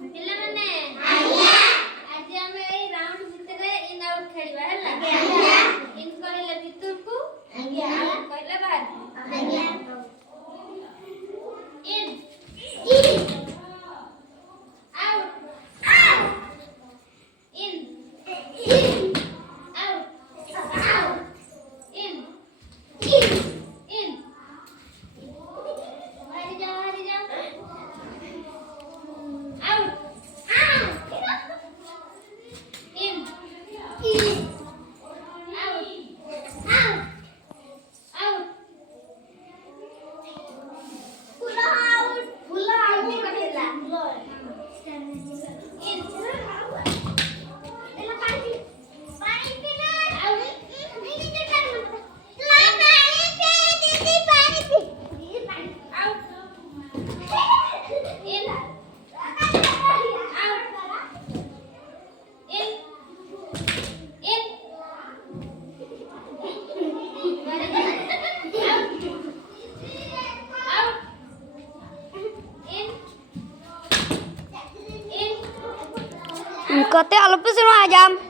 ପିଲାମାନେ ଆଜ୍ଞା ଆଜି ଆମେ ଏଇ ରାଉଣ୍ଡ ଭିତରେ ଇନ୍ ଆଉଟ୍ ଖେଳିବା ହେଲା ଇନ୍ କହିଲେ ଭିତରକୁ ଆଜ୍ଞା ଆଉଟ୍ କହିଲେ ବାହାରକୁ ଆଜ୍ଞା in out in out in in ବାହାରି ଯାଅ out in out out full out कटेला in एला पानी पीना out नहीं कर ला पानी पे दीदी पानी P out in Kate alpes no ayam.